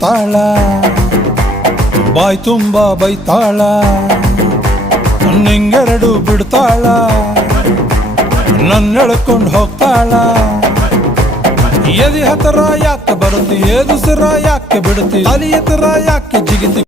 ಕೊಡ್ತಾಳ, ಬಾಯ್ ತುಂಬ ಬೈತಾಳ, ನಿಂಗೆರಡು ಬಿಡ್ತಾಳ, ನನ್ನ ಎಳ್ಕೊಂಡು ಹೋಗ್ತಾಳ. ಎದಿ ಹತ್ರ ಯಾಕೆ ಬರುತ್ತಿ, ಏದುಸಿರ ಯಾಕೆ ಬಿಡುತ್ತಿ, ತಲಿ ಎತ್ತರ ಯಾಕೆ ಜಿಗಿತಿ.